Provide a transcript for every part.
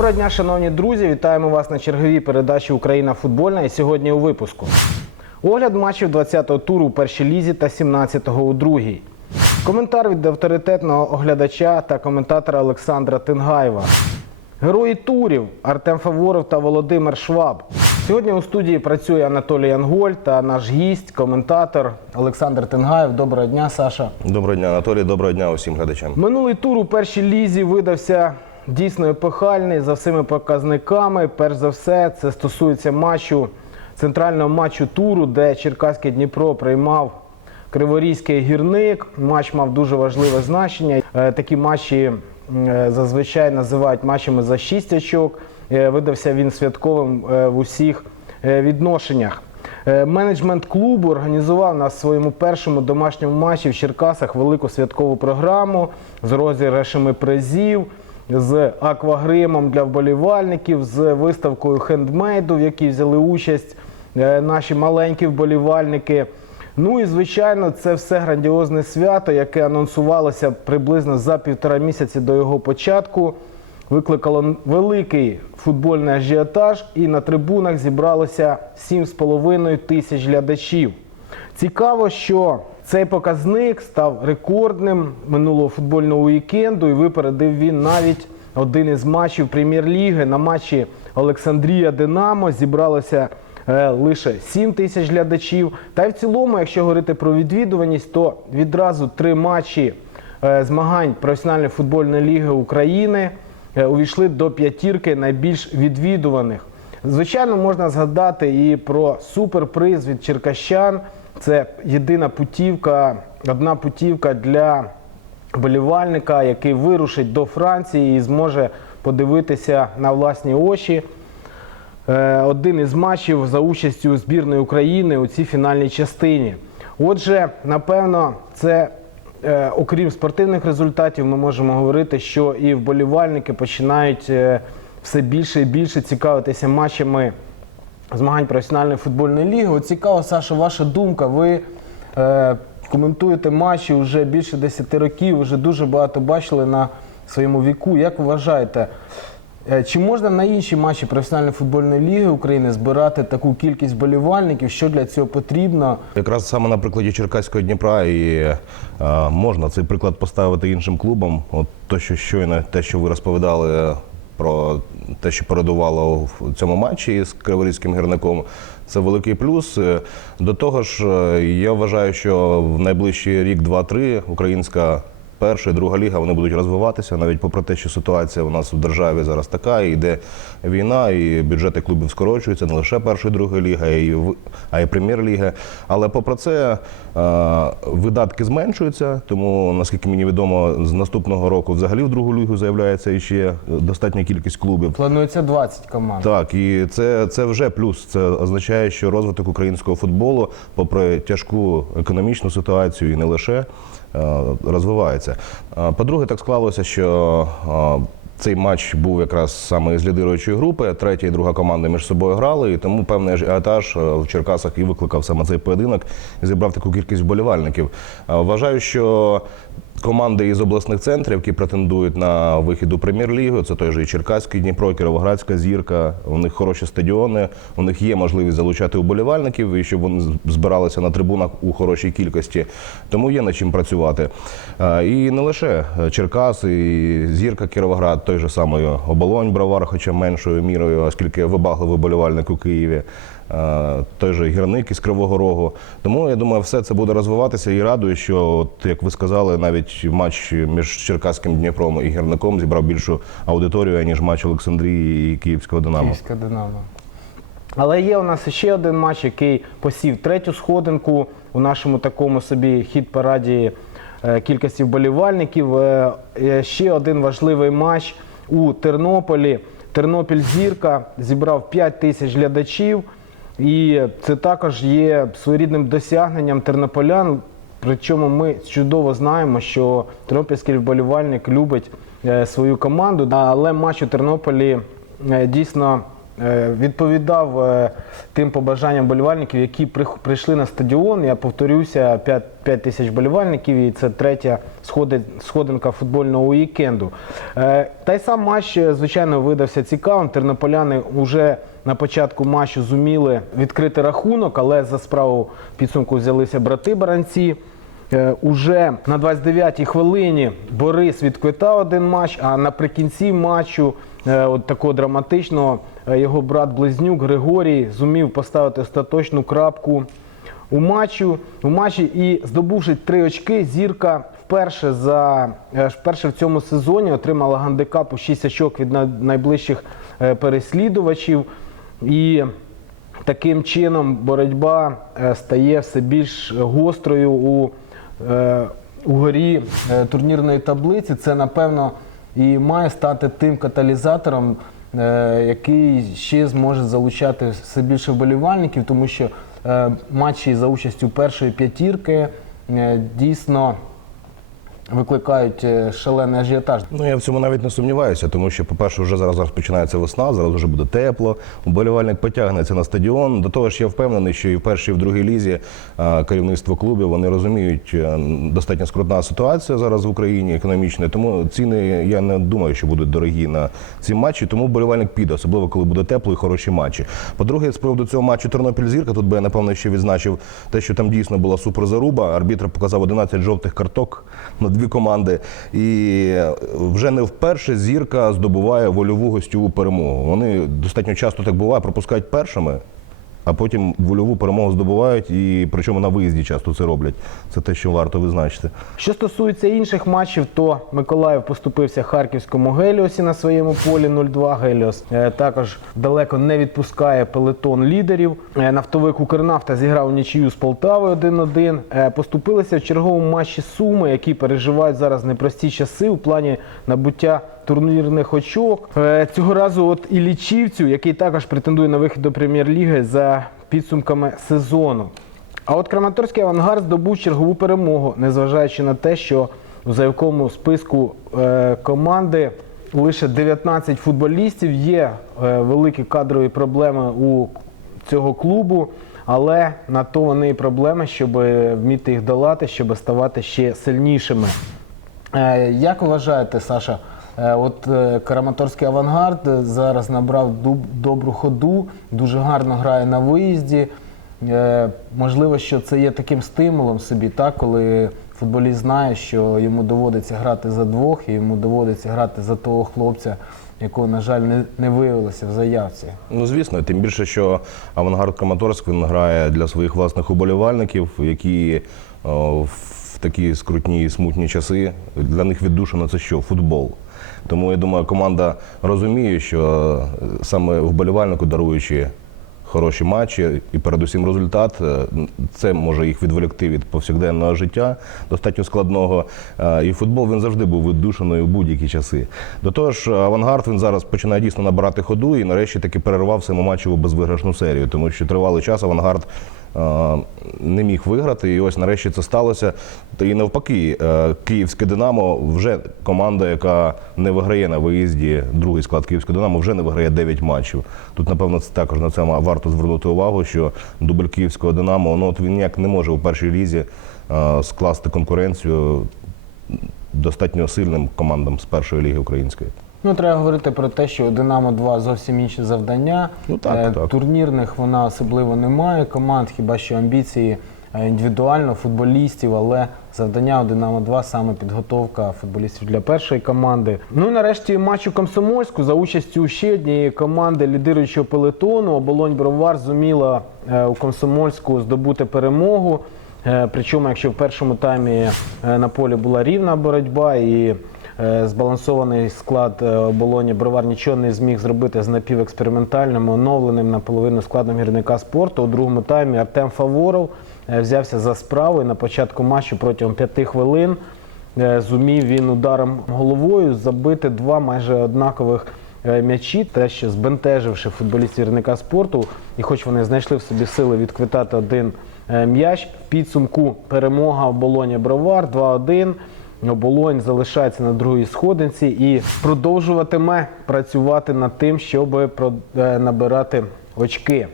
Доброго дня, шановні друзі! Вітаємо вас на черговій передачі Україна футбольна. І сьогодні у випуску. Огляд матчів 20-го туру у першій лізі та 17-го у другій. Коментар від авторитетного оглядача та коментатора Олександра Тингаєва. Герої турів Артем Фаворов та Володимир Шваб. Сьогодні у студії працює Анатолій Анголь та наш гість, коментатор Олександр Тингаєв. Доброго дня, Саша. Доброго дня, Анатолій. Доброго дня усім глядачам. Минулий тур у першій лізі видався дійсно епохальний за всіми показниками. Перш за все, це стосується матчу центрального матчу туру, де Черкаський Дніпро приймав Криворізький гірник. Матч мав дуже важливе значення. Е, Такі матчі е, зазвичай називають матчами за 6 очок. Е, Видався він святковим в усіх відношеннях. Менеджмент клубу організував на своєму першому домашньому матчі в Черкасах велику святкову програму з розіграшами призів, з аквагримом для вболівальників, з виставкою хендмейду, в якій взяли участь е, наші маленькі вболівальники. Ну і звичайно, це все грандіозне свято, яке анонсувалося приблизно за півтора місяці до його початку викликало великий футбольний ажіотаж, і на трибунах зібралося 7,5 тисяч глядачів. Цікаво, що цей показник став рекордним минулого футбольного вікенду, і випередив він навіть один із матчів прем'єр-ліги. На матчі Олександрія Динамо зібралося е, лише 7 тисяч глядачів. Та й в цілому, якщо говорити про відвідуваність, то відразу три матчі е, змагань професіональної футбольної ліги України е, увійшли до п'ятірки найбільш відвідуваних. Звичайно, можна згадати і про суперприз від черкащан. Це єдина путівка, одна путівка для болівальника, який вирушить до Франції і зможе подивитися на власні очі. Е, Один із матчів за участю збірної України у цій фінальній частині. Отже, напевно, це е, окрім спортивних результатів, ми можемо говорити, що і вболівальники починають е, все більше і більше цікавитися матчами змагань професіональної футбольної ліги. От цікаво, Саша, ваша думка. Ви е, коментуєте матчі вже більше 10 років, вже дуже багато бачили на своєму віку. Як вважаєте, е, чи можна на інші матчі професіональної футбольної ліги України збирати таку кількість болівальників? Що для цього потрібно? Якраз саме на прикладі Черкаського Дніпра і е, можна цей приклад поставити іншим клубам. От то, що щойно, те, що ви розповідали про те, що передувало в цьому матчі з Криворізьким гірником, це великий плюс. Е, До того ж, е, я вважаю, що в найближчий рік, два-три українська. Перша і друга ліга вони будуть розвиватися, навіть попри те, що ситуація у нас в державі зараз така, і йде війна, і бюджети клубів скорочуються не лише першої, другої ліги, а й в- а й прем'єр-ліги. Але попри це е, видатки зменшуються. Тому, наскільки мені відомо, з наступного року взагалі в другу лігу заявляється ще достатня кількість клубів. Планується 20 команд. Так, і це, це вже плюс. Це означає, що розвиток українського футболу, попри тяжку економічну ситуацію і не лише, розвивається. Е, По-друге, так склалося, що е, цей матч був якраз саме з лідируючої групи. Третя і друга команда між собою грали, і тому певний ажіотаж е, в Черкасах і викликав саме цей поєдинок і зібрав таку кількість вболівальників. Е, Вважаю, що команди із обласних центрів, які претендують на вихід у прем'єр-лігу, це той же і Черкаський Дніпро, Кіровоградська зірка. У них хороші стадіони, у них є можливість залучати уболівальників і щоб вони збиралися на трибунах у хорошій кількості. Тому є над чим працювати. Е, І не лише Черкас, і зірка Кіровоград, той же самий оболонь Бровар, хоча меншою мірою, оскільки вибагливий болівальник у Києві. Е, той же гірник із Кривого Рогу. Тому я думаю, все це буде розвиватися і радує, що, от, як ви сказали, навіть матч між Черкаським Дніпром і гірником зібрав більшу аудиторію, ніж матч Олександрії і Київського Динамо. Київська Динамо. Але є у нас ще один матч, який посів третю сходинку у нашому такому собі хіт-параді е, кількості вболівальників. Е, Ще один важливий матч у Тернополі. Тернопіль зірка зібрав 5 тисяч глядачів. І це також є своєрідним досягненням тернополян. Причому ми чудово знаємо, що тернопільський вболівальник любить е, свою команду. Але матч у Тернополі е, дійсно е, відповідав тим побажанням болівальників, які прийшли на стадіон. Я повторюся, 5, 5 тисяч болівальників, і це третя сходинка футбольного уікенду. Та й сам матч, звичайно, видався цікавим. Тернополяни вже на початку матчу зуміли відкрити рахунок, але за справу підсумку взялися брати баранці. Е, Уже на 29-й хвилині Борис відквитав один матч, а наприкінці матчу, е, от такого драматичного, е, його брат-близнюк Григорій зумів поставити остаточну крапку у матчу, у матчі і здобувши три очки, зірка вперше за вперше в цьому сезоні отримала гандикап у 6 очок від найближчих переслідувачів. І таким чином боротьба е, стає все більш гострою у, е, у горі е, турнірної таблиці. Це, напевно, і має стати тим каталізатором, який ще зможе залучати все більше вболівальників, тому що матчі за участю першої п'ятірки дійсно викликають е, шалений ажіотаж. Ну я в цьому навіть не сумніваюся, тому що, по-перше, вже зараз розпочинається весна, зараз вже буде тепло. Уболівальник потягнеться на стадіон. До того ж, я впевнений, що і в першій, і в другій лізі керівництво клубів вони розуміють, е, достатньо скрутна ситуація зараз в Україні економічна. Тому ціни я не думаю, що будуть дорогі на ці матчі. Тому вболівальник піде, особливо коли буде тепло і хороші матчі. По-друге, з приводу цього матчу Тернопіль зірка. Тут би я напевно ще відзначив те, що там дійсно була суперзаруба. Арбітр показав 11 жовтих карток на дві команди. І вже не вперше зірка здобуває вольову гостьову перемогу. Вони достатньо часто так буває, пропускають першими. А потім вольову перемогу здобувають, і причому на виїзді часто це роблять. Це те, що варто визначити. Що стосується інших матчів, то Миколаїв поступився Харківському Геліосі на своєму полі 0-2. Геліос е, також далеко не відпускає пелетон лідерів. Е, Нафтовик Укрнафта зіграв нічию з Полтавою 1-1. Е, Поступилися в черговому матчі Суми, які переживають зараз непрості часи у плані набуття турнірних очок. Е, Цього разу от і лічівцю, який також претендує на вихід до прем'єр-ліги за підсумками сезону. А от Краматорський авангард здобув чергову перемогу, незважаючи на те, що у заявковому списку е, команди лише 19 футболістів. Є е, великі кадрові проблеми у цього клубу, але на то вони і проблеми, щоб вміти їх долати, щоб ставати ще сильнішими. Як вважаєте, Саша? Е, От е, Краматорський авангард е, зараз набрав добру ходу, дуже гарно грає на виїзді. Можливо, що це є таким стимулом собі, так, коли футболіст знає, що йому доводиться грати за двох, і йому доводиться грати за того хлопця, якого, на жаль, не, не виявилося в заявці. Ну, звісно, тим більше, що авангард Краматорськ він грає для своїх власних уболівальників, які о, в такі скрутні і смутні часи для них віддушено це що? Футбол. Тому я думаю, команда розуміє, що е, саме вболівальнику, даруючи хороші матчі і передусім результат, е, це може їх відволікти від повсякденного життя, достатньо складного. Е, І футбол він завжди був віддушеною у будь-які часи. До того ж, авангард він зараз починає дійсно набирати ходу і нарешті таки перервав самоматчеву безвиграшну серію, тому що тривалий час авангард. Е, Не міг виграти, і ось нарешті це сталося. Та і навпаки, е, київське Динамо вже команда, яка не виграє на виїзді. Другий склад Київського Динамо вже не виграє 9 матчів. Тут, напевно, це також на це варто звернути увагу, що дубль Київського Динамо, ну от він ніяк не може у першій лізі е, скласти конкуренцію достатньо сильним командам з першої ліги української. Ну, треба говорити про те, що у Динамо 2 зовсім інші завдання. Ну, так, Е, так. Турнірних вона особливо не має команд, хіба що амбіції е, індивідуально футболістів, але завдання у Динамо 2 саме підготовка футболістів для першої команди. Ну і нарешті матч у Комсомольську за участю ще однієї команди лідируючого пелетону. Оболонь Бровар зуміла е, у Комсомольську здобути перемогу. Е, Причому, якщо в першому таймі е, на полі була рівна боротьба і Збалансований склад е, оболоні Бровар нічого не зміг зробити з напівекспериментальним, оновленим наполовину складом гірника спорту. У другому таймі Артем Фаворов е, взявся за справу і на початку матчу протягом п'яти хвилин е, зумів він ударом головою забити два майже однакових е, м'ячі, те, що збентеживши футболістів гірника спорту, і хоч вони знайшли в собі сили відквитати один е, м'яч, в підсумку перемога оболоні Бровар 2-1. Оболонь залишається на другій сходинці і продовжуватиме працювати над тим, щоб е, набирати очки.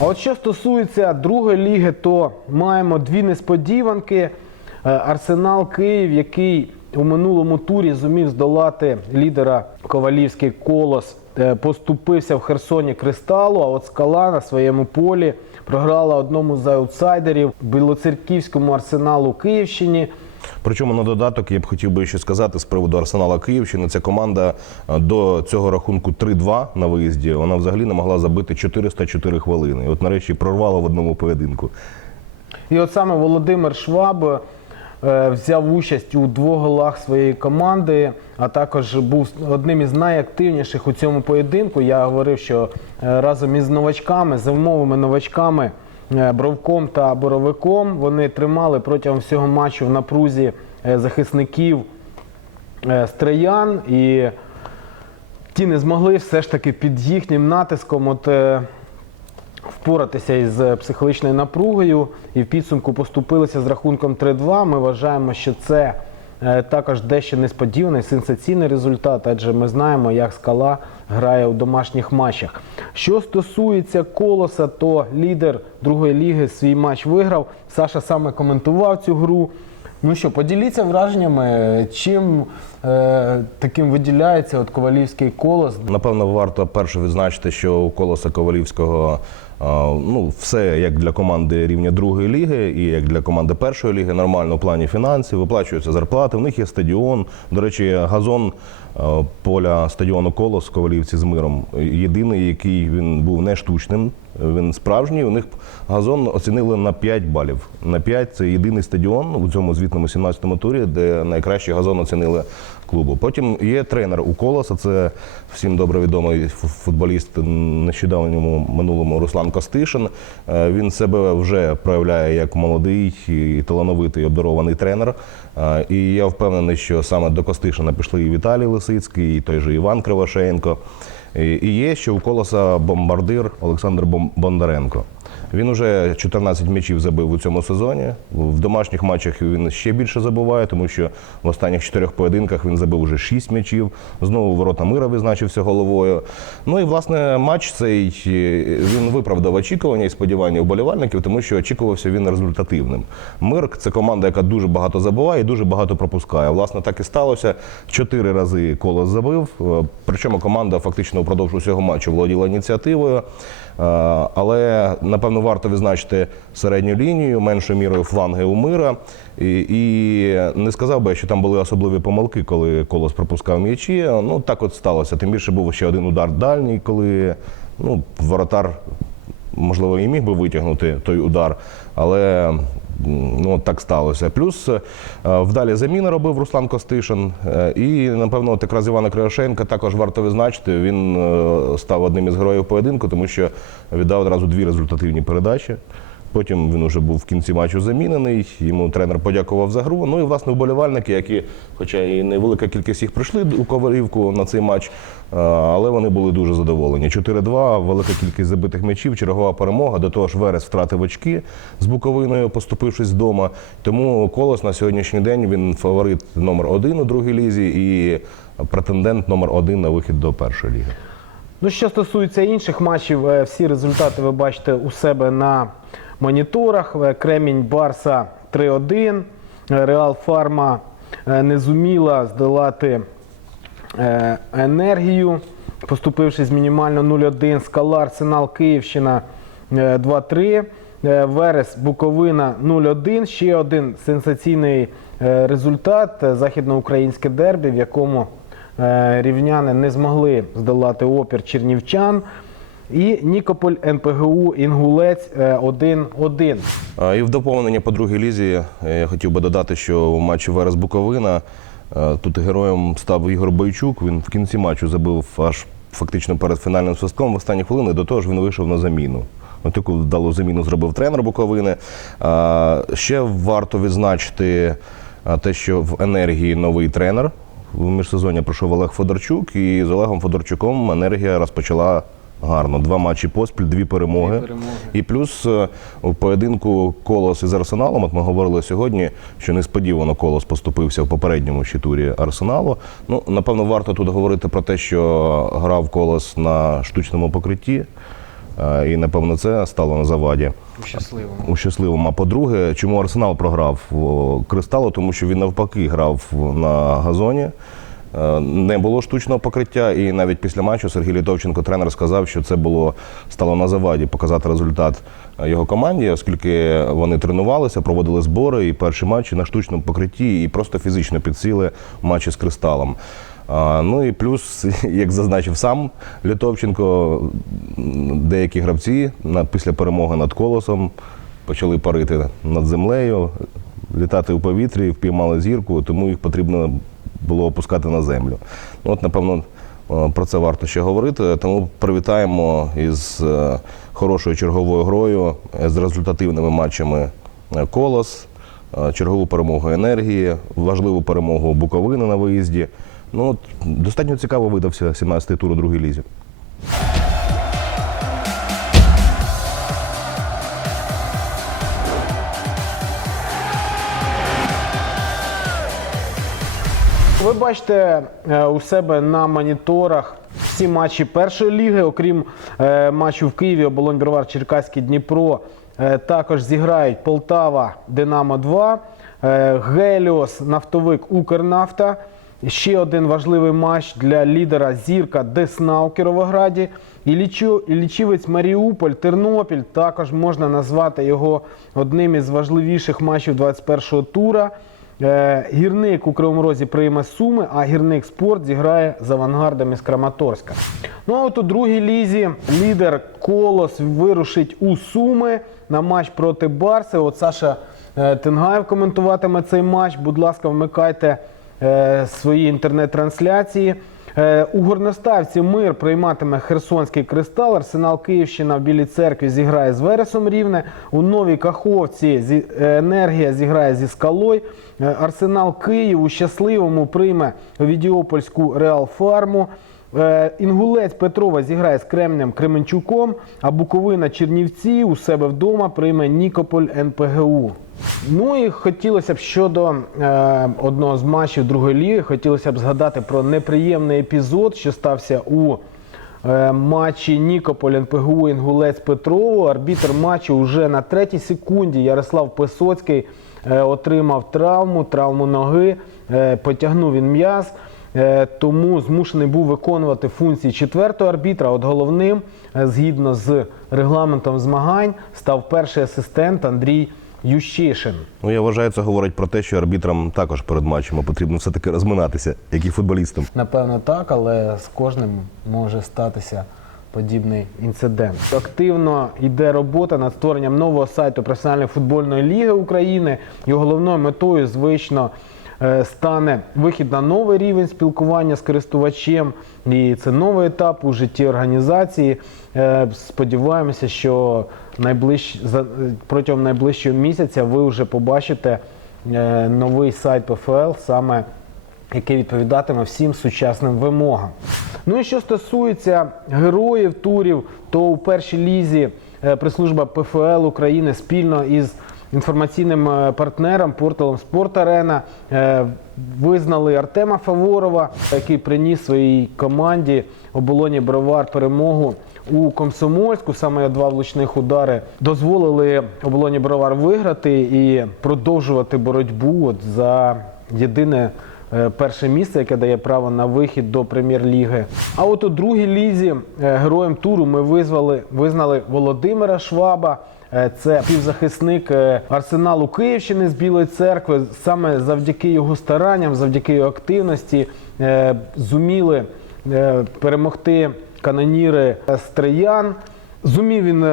А от що стосується другої ліги, то маємо дві несподіванки. Е, Арсенал Київ, який у минулому турі зумів здолати лідера Ковалівський колос, поступився в Херсоні Кристалу. А от скала на своєму полі програла одному з аутсайдерів Білоцерківському арсеналу Київщині. Причому на додаток я б хотів би ще сказати з приводу Арсенала Київщини. Ця команда е, до цього рахунку 3-2 на виїзді. Вона взагалі не могла забити 404 хвилини. І от нарешті прорвала в одному поєдинку. І от саме Володимир Шваб е, взяв участь у двох голах своєї команди, а також був одним із найактивніших у цьому поєдинку. Я говорив, що е, разом із новачками, зимовими новачками е, Бровком та Боровиком вони тримали протягом всього матчу в напрузі е, захисників е, Стриян і ті не змогли все ж таки під їхнім натиском от, е, впоратися із е, психологічною напругою і в підсумку поступилися з рахунком 3-2. Ми вважаємо, що це е, також дещо несподіваний сенсаційний результат, адже ми знаємо, як скала грає у домашніх матчах. Що стосується колоса, то лідер другої ліги свій матч виграв. Саша саме коментував цю гру. Ну що, поділіться враженнями, чим е, таким виділяється от Ковалівський колос. Напевно, варто перше відзначити, що у колоса Ковалівського ну, все як для команди рівня другої ліги і як для команди першої ліги, нормально в плані фінансів, виплачуються зарплати. В них є стадіон. До речі, газон поля стадіону Колос Ковалівці з миром. Єдиний, який він був не штучним, він справжній. У них газон оцінили на 5 балів. На 5 це єдиний стадіон у цьому звітному 17-му турі, де найкращий газон оцінили клубу. Потім є тренер у Колоса, це всім добре відомий футболіст нещодавньому минулому Руслан Костишин. Е, Він себе вже проявляє як молодий і талановитий обдарований тренер. Е, І я впевнений, що саме до Костишина пішли і Віталій Лисицький, і той же Іван Кривошеєнко. І є ще у колоса бомбардир Олександр Бондаренко. Він уже 14 м'ячів забив у цьому сезоні. В домашніх матчах він ще більше забуває, тому що в останніх чотирьох поєдинках він забив уже 6 м'ячів. Знову ворота мира визначився головою. Ну і власне матч цей е, він виправдав очікування і сподівання вболівальників, тому що очікувався він результативним. Мирк це команда, яка дуже багато забуває і дуже багато пропускає. Власне, так і сталося. Чотири рази колос забив. Е, Причому команда фактично впродовж усього матчу володіла ініціативою. Е, Але напевно варто відзначити середню лінію, меншою мірою фланги у мира. І, і не сказав би, що там були особливі помилки, коли колос пропускав м'ячі. Ну так от сталося. Тим більше був ще один удар дальній, коли ну, воротар можливо, і міг би витягнути той удар, але ну, так сталося. Плюс е, вдалі заміни робив Руслан Костишин. е, І, напевно, от якраз Івана Кривошенка також варто визначити. Він е, став одним із героїв поєдинку, тому що віддав одразу дві результативні передачі. Потім він уже був в кінці матчу замінений. Йому тренер подякував за гру. Ну і власне вболівальники, які, хоча і невелика кількість їх прийшли у Ковалівку на цей матч, але вони були дуже задоволені. 4-2, велика кількість забитих м'ячів, чергова перемога. До того ж, Верес втратив очки з Буковиною, поступившись вдома. Тому колос на сьогоднішній день він фаворит номер один у другій лізі і претендент номер один на вихід до першої ліги. Ну, що стосується інших матчів, е, всі результати ви бачите у себе на моніторах. Е, Кремінь Барса 3-1. Е, Реал Фарма е, не зуміла здолати енергію, поступившись мінімально 0-1. Скала Арсенал Київщина е, 2-3. Е, Верес Буковина 0-1. Ще один сенсаційний результат західноукраїнське дербі, в якому рівняни не змогли здолати опір чернівчан. І Нікополь НПГУ Інгулець е, 1-1. І в доповнення по другій лізі е, я хотів би додати, що у матчі Верес Буковина е, тут героєм став Ігор Бойчук. Він в кінці матчу забив аж фактично перед фінальним свистком в останні хвилини. До того ж він вийшов на заміну. Таку вдалу заміну зробив тренер Буковини. Ще варто відзначити те, що в енергії новий тренер. в міжсезоння пройшов Олег Федорчук, і з Олегом Федорчуком енергія розпочала гарно. Два матчі поспіль, дві перемоги. І плюс е, у поєдинку Колос із Арсеналом, от ми говорили сьогодні, що несподівано Колос поступився в попередньому ще турі Арсеналу. Ну, напевно, варто тут говорити про те, що грав Колос на штучному покритті. е, І напевно це стало на заваді Щасливо. у щасливому. А по-друге, чому Арсенал програв Кристалу? Тому що він навпаки грав на газоні. Е, Не було штучного покриття, і навіть після матчу Сергій Літовченко, тренер, сказав, що це було стало на заваді показати результат е, його команді, оскільки вони тренувалися, проводили збори і перші матчі на штучному покритті, і просто фізично підсіли матчі з кристалом. Ну і плюс, як зазначив сам Літовченко, деякі гравці після перемоги над колосом почали парити над землею, літати у повітрі, впіймали зірку, тому їх потрібно було опускати на землю. Ну, От, напевно, е, про це варто ще говорити. Тому привітаємо із е, хорошою черговою грою, з результативними матчами е, Колос, чергову перемогу енергії, важливу перемогу Буковини на виїзді. Ну, от, достатньо цікаво видався 17-й тур у другій лізі. Ви бачите е, у себе на моніторах всі матчі першої ліги, окрім е, матчу в Києві, Оболонь Бровар, Черкаський Дніпро. Е, також зіграють Полтава, Динамо 2, е, Геліос, Нафтовик, Укрнафта. Ще один важливий матч для лідера Зірка Десна у Кіровограді. Лічівець Маріуполь, Тернопіль також можна назвати його одним із важливіших матчів 21-го тура. Е, Гірник у Кривому Розі прийме Суми, а гірник спорт зіграє з авангардом із Краматорська. Ну а от у другій лізі лідер Колос вирушить у Суми на матч проти Барси. От Саша е, Тенгаєв коментуватиме цей матч. Будь ласка, вмикайте е, свої інтернет-трансляції. Е, У Горноставці мир прийматиме Херсонський кристал. Арсенал Київщина в Білій церкві зіграє з Вересом Рівне. У Новій Каховці е, енергія зіграє зі скалой. Е, Арсенал Київ у щасливому прийме Відіопольську Реал Фарму. Е, Інгулець Петрова зіграє з Кремнем Кременчуком, а Буковина Чернівці у себе вдома прийме Нікополь НПГУ. Ну і хотілося б щодо е, одного з матчів другої ліги, хотілося б згадати про неприємний епізод, що стався у е, матчі Нікополь НПГУ Інгулець Петрову. Арбітр матчу вже на третій секунді Ярослав Писоцький е, отримав травму, травму ноги, е, потягнув він м'яз. Е, Тому змушений був виконувати функції четвертого арбітра. От головним, е, згідно з регламентом змагань, став перший асистент Андрій Ющишин. Ну, я вважаю, це говорить про те, що арбітрам також перед матчами потрібно все-таки розминатися, як і футболістам. Напевно, так, але з кожним може статися подібний інцидент. Активно йде робота над створенням нового сайту професіональної футбольної ліги України. І головною метою, звично, стане вихід на новий рівень спілкування з користувачем. І це новий етап у житті організації. Е, Сподіваємося, що найближ... протягом найближчого місяця ви вже побачите е, новий сайт ПФЛ саме який відповідатиме всім сучасним вимогам. Ну і що стосується героїв турів, то у першій лізі е, прес-служба ПФЛ України спільно із інформаційним е, партнером порталом Спорт-Арена е, визнали Артема Фаворова, який приніс своїй команді оболоні Бровар перемогу у Комсомольську. Саме два влучних удари дозволили оболоні Бровар виграти і продовжувати боротьбу от за єдине е, перше місце, яке дає право на вихід до прем'єр-ліги. А от у другій лізі героєм туру ми визвали, визнали Володимира Шваба. Е, Це півзахисник е, арсеналу Київщини з Білої церкви. Саме завдяки його старанням, завдяки його активності е, зуміли перемогти каноніри з Троян. Зумів він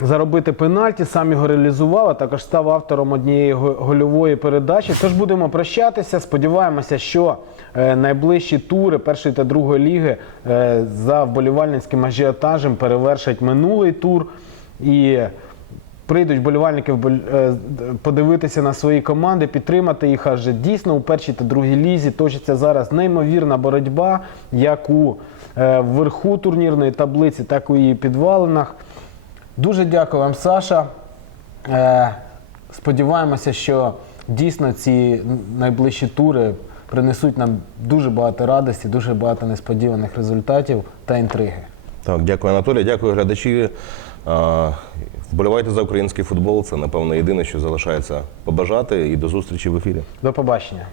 заробити пенальті, сам його реалізував, а також став автором однієї гольової передачі. Тож будемо прощатися. Сподіваємося, що найближчі тури першої та другої ліги за вболівальницьким ажіотажем перевершать минулий тур. І прийдуть вболівальники е, подивитися на свої команди, підтримати їх. Адже дійсно у першій та другій лізі точиться зараз неймовірна боротьба, як у е, вверху турнірної таблиці, так і у її підвалинах. Дуже дякую вам, Саша. Е, Сподіваємося, що дійсно ці найближчі тури принесуть нам дуже багато радості, дуже багато несподіваних результатів та інтриги. Так, дякую, Анатолій. Дякую, глядачі. Вболівайте за український футбол. Це, напевно, єдине, що залишається побажати. І до зустрічі в ефірі. До побачення.